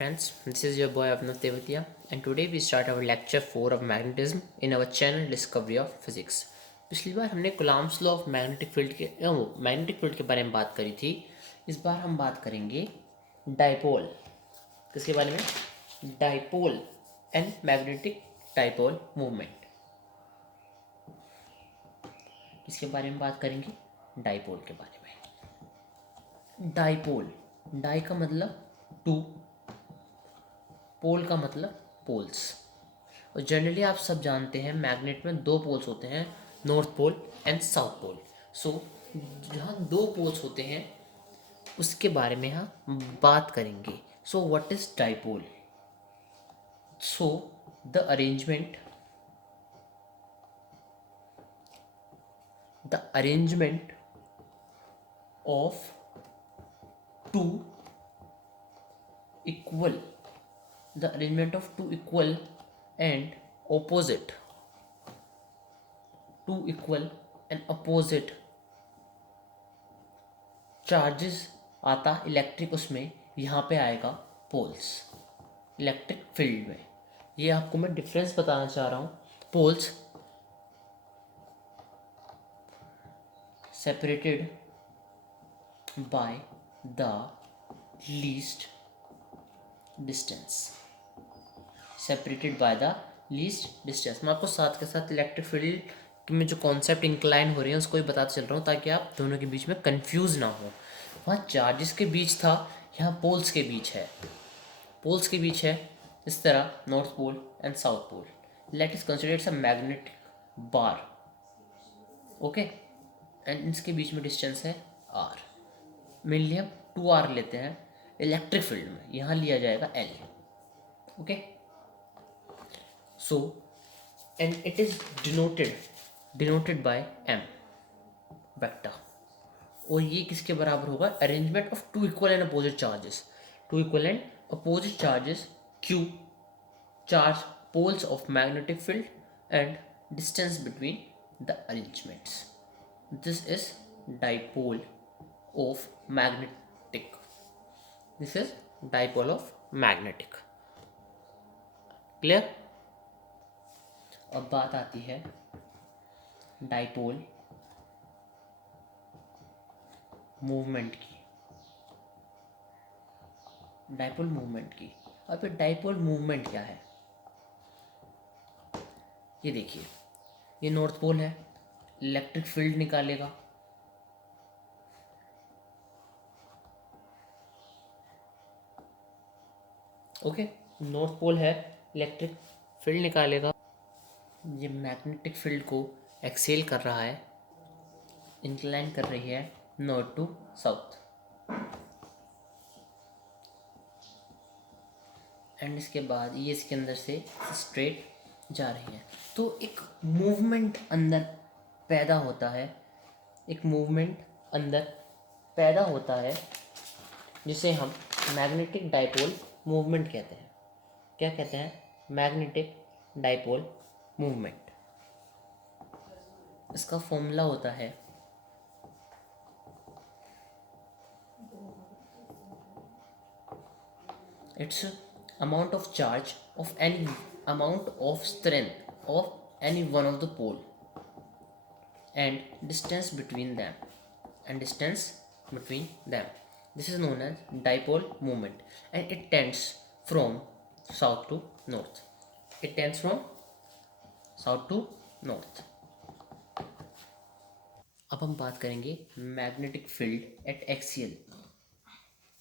Friends, this is your boy Avnav Tevatia, and today we start our lecture 4 of magnetism in our channel Discovery of Physics. पिछली बार हमने Coulomb's law of magnetic field के बारे में बात करी थी. इस बार हम बात करेंगे डाइपोल. किसके बारे में? Dipole and magnetic dipole movement. किसके बारे में बात करेंगे? डाइपोल के बारे में. डाइपोल, डाई का मतलब टू, पोल का मतलब पोल्स. और जनरली आप सब जानते हैं मैग्नेट में दो पोल्स होते हैं, north pole and south pole. So जहाँ दो पोल्स होते हैं उसके बारे में हम बात करेंगे. So what is dipole? So the arrangement of two equal the arrangement of two equal and opposite charges आता इलेक्ट्रिक, उसमें यहाँ पे आएगा पोल्स. इलेक्ट्रिक फील्ड में ये आपको मैं डिफरेंस बताना चाह रहा हूँ. Poles separated by the least distance. मैं आपको साथ के साथ इलेक्ट्रिक फील्ड में जो कॉन्सेप्ट इंक्लाइन हो रहे हैं उसको भी बताते चल रहा हूँ ताकि आप दोनों के बीच में कंफ्यूज ना हो. वहाँ चार्जेस के बीच था, यहाँ पोल्स के बीच है. इस तरह north pole and south pole. Let is consider it's a magnetic bar. Okay, and इसके बीच में डिस्टेंस है आर. मेनली हम 2r लेते हैं. इलेक्ट्रिक फील्ड में यहाँ लिया जाएगा L. Okay, so and it is denoted by M vector. और ये किसके बराबर होगा? Arrangement of two equal and opposite charges Q, charge poles of magnetic field and distance between the arrangements. This is dipole of magnetic. Clear? अब बात आती है dipole movement की. अब ये डाइपोल मूवमेंट क्या है? ये देखिए, ये नॉर्थ पोल है, इलेक्ट्रिक फील्ड निकालेगा. ओके, नॉर्थ पोल है, इलेक्ट्रिक फील्ड निकालेगा. ये मैग्नेटिक फील्ड को एक्सेल कर रहा है, इंक्लाइन कर रही है नॉर्थ टू साउथ. एंड इसके बाद ये इसके अंदर से स्ट्रेट जा रही है. तो एक मूवमेंट अंदर पैदा होता है जिसे हम मैग्नेटिक डाइपोल मूवमेंट कहते हैं. क्या कहते हैं? Magnetic dipole movement. इसका फॉर्मूला होता है it's amount of charge of any amount of strength of any one of the pole and distance between them. This is known as dipole moment, and it tends from south to north. अब हम बात करेंगे magnetic field at axial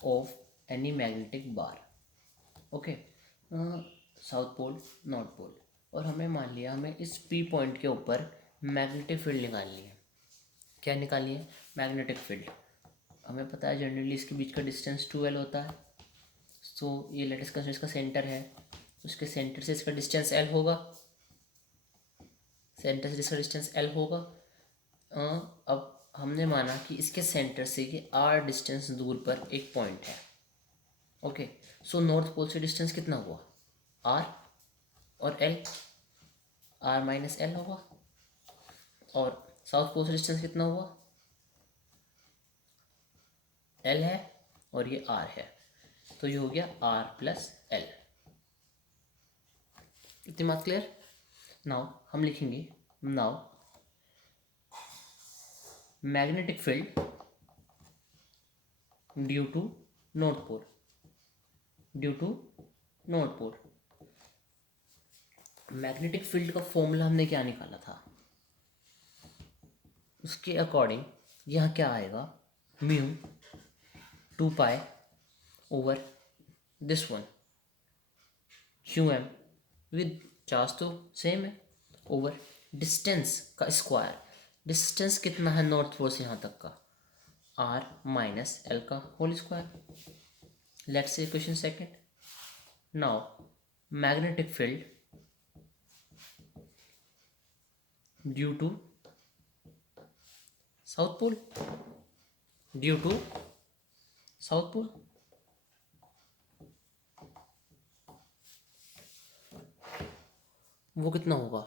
of any magnetic bar. Okay, south pole, north pole. और हमें मान लिया हमें इस पी पॉइंट के ऊपर मैग्नेटिक फील्ड निकालनी है. क्या निकालनी है? Magnetic field. हमें पता है जनरली इसके बीच का डिस्टेंस 2L होता है. सो ये लेटेस्ट कंसीडर इसका सेंटर है, उसके सेंटर से इसका डिस्टेंस L होगा. अब हमने माना कि इसके सेंटर से ये R डिस्टेंस दूर पर एक पॉइंट है. ओके, सो नॉर्थ पोल से डिस्टेंस कितना हुआ? R और L, R माइनस L होगा. और साउथ पोल से डिस्टेंस कितना हुआ? L है और ये R है. तो ये हो गया आर प्लस एल। इतनी बात क्लियर। नाउ हम लिखेंगे now magnetic field due to north pole, due to north pole. Magnetic field का फॉर्मूला हमने क्या निकाला था, उसके अकॉर्डिंग यहाँ क्या आएगा, mu 2 pi over this one Q M with charge तो सेम है ओवर डिस्टेंस का स्क्वायर। डिस्टेंस कितना है नॉर्थ पोल से यहाँ तक का, आर माइनस एल का whole square. Let's say question second. Now magnetic field due to south pole, due to south pole. वो कितना होगा,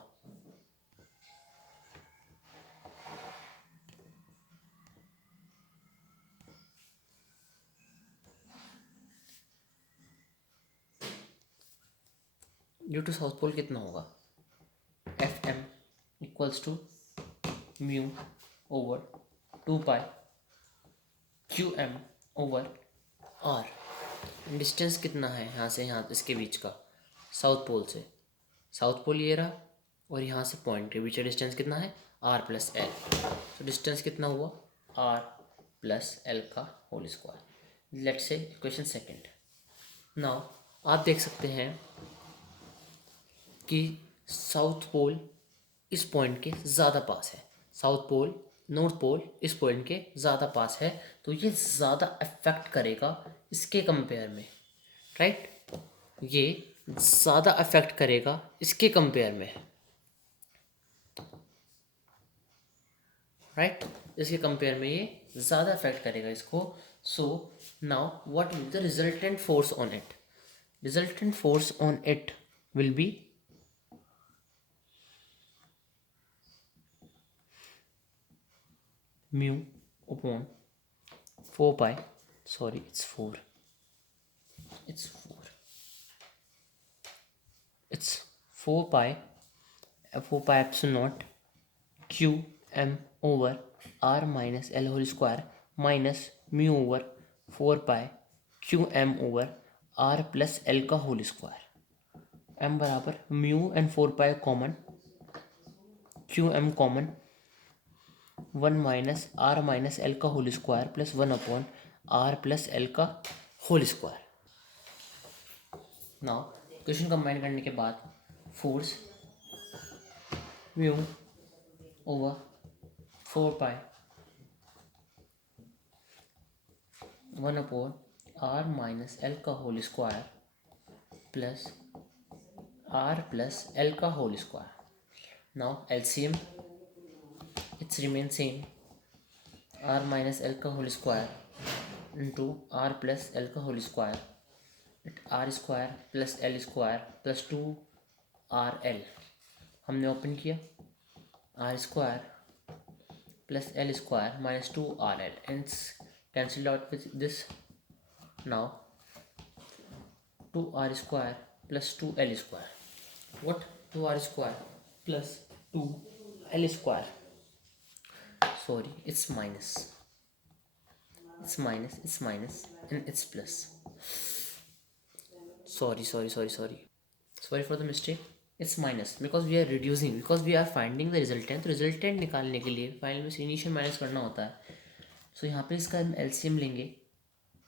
ड्यू टू साउथ पोल कितना होगा, F M equals to mu over 2 pi Q M over R. Distance कितना है यहाँ से यहाँ इसके बीच का, साउथ पोल से, साउथ पोल ये रहा और यहाँ से पॉइंट के बीच का डिस्टेंस कितना है, आर प्लस एल। तो डिस्टेंस कितना हुआ, आर प्लस एल का whole square. Let's say question second. Now आप देख सकते हैं कि साउथ पोल इस पॉइंट के ज़्यादा पास है, साउथ पोल नॉर्थ पोल इस पॉइंट के ज़्यादा पास है, तो ये ज़्यादा अफेक्ट करेगा इसके कंपेयर में, राइट। ये ज़्यादा अफेक्ट करेगा इसके कंपेयर में, राइट। इसके कंपेयर में ये ज़्यादा अफेक्ट करेगा इसको। So now what will the resultant force on it, resultant force on it will be mu upon 4 pi, sorry it's 4, it's 4 pi, 4 pi epsilon naught q m over r minus l whole square minus mu over 4 pi q m over r plus l का whole square. m बराबर mu and 4 pi common, Q M common, 1 minus R minus L का whole square plus 1 upon R plus L का whole square. Now question combine करने के बाद force mu over 4 pi 1 upon R minus L का whole square plus R plus L का whole square. Now LCM it's remain same, R minus L का whole square into R plus L का whole square, it R square plus L square plus 2 RL। हमने open किया, R square plus L square minus 2 RL and cancel out with this. Now 2 R square plus 2L square, what 2R square plus 2L square, sorry it's minus, it's minus, it's minus and it's plus, sorry for the mistake, it's minus because we are reducing, because we are finding the resultant। तो resultant निकालने के लिए file में से initial minus करना होता है। सो यहाँ पे इसका हम एलसीएम लेंगे,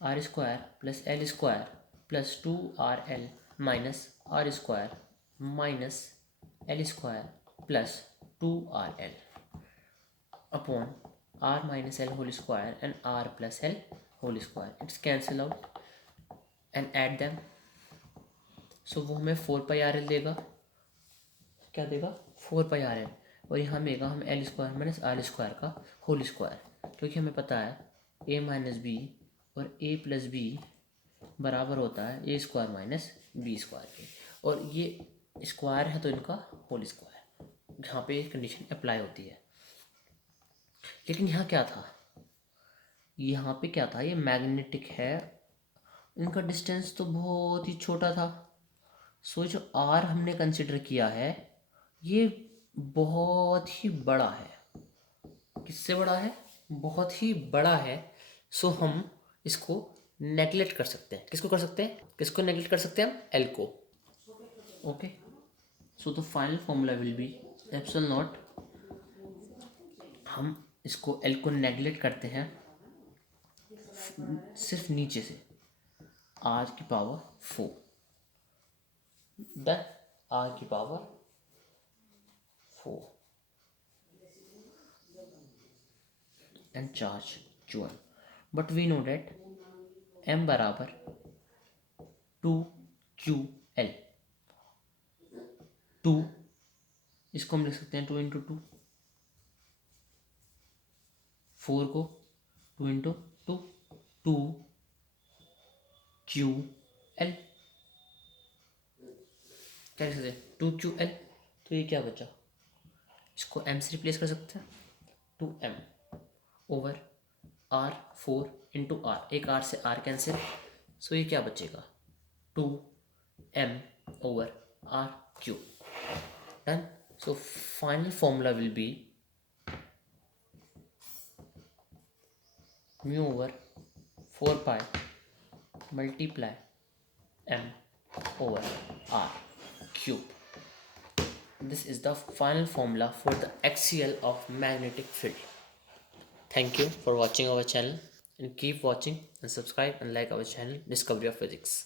R square plus L square plus 2RL minus R square minus L square plus 2RL upon r minus l whole square and r plus l whole square, it's cancel out and add them। so वो हमें 4 पाई RL देगा, क्या देगा 4 पाई RL, और यहाँ देगा हम L square minus R square का होल स्क्वायर, क्योंकि हमें पता है a माइनस बी और a प्लस बी बराबर होता है a square minus B square के, और ये स्क्वायर है तो इनका होल स्क्वायर, जहाँ पे कंडीशन अप्लाई होती है। लेकिन यहाँ क्या था, यहाँ पे क्या था, ये मैग्नेटिक है, इनका डिस्टेंस तो बहुत ही छोटा था। सो जो आर हमने कंसिडर किया है ये बहुत ही बड़ा है। किससे बड़ा है? बहुत ही बड़ा है। सो हम इसको नेगलेक्ट कर सकते हैं। किसको कर सकते हैं? किसको नेगलेक्ट कर सकते हैं हम? एल को। Okay, so the final formula will be epsilon not, हम इसको एल को नेगलेक्ट करते हैं सिर्फ नीचे से, आर की पावर 4, डन, आर की power 4 and charge Q1, but we know that m बराबर 2QL। 2 इसको हम लिख सकते हैं 2 × 2, 4 को 2 × 2, 2QL, क्या लिख सकते हैं? 2QL। तो ये क्या बचा? इसको m से रिप्लेस कर सकते हैं, 2m ओवर आर 4 × r, एक r से r कैंसिल, सो ये क्या बचेगा? 2m over r3, done. So final formula will be mu over 4 pi multiply m over r cube. This is the final formula for the axial of magnetic field. Thank you for watching our channel, and keep watching and subscribe and like our channel Discovery of Physics.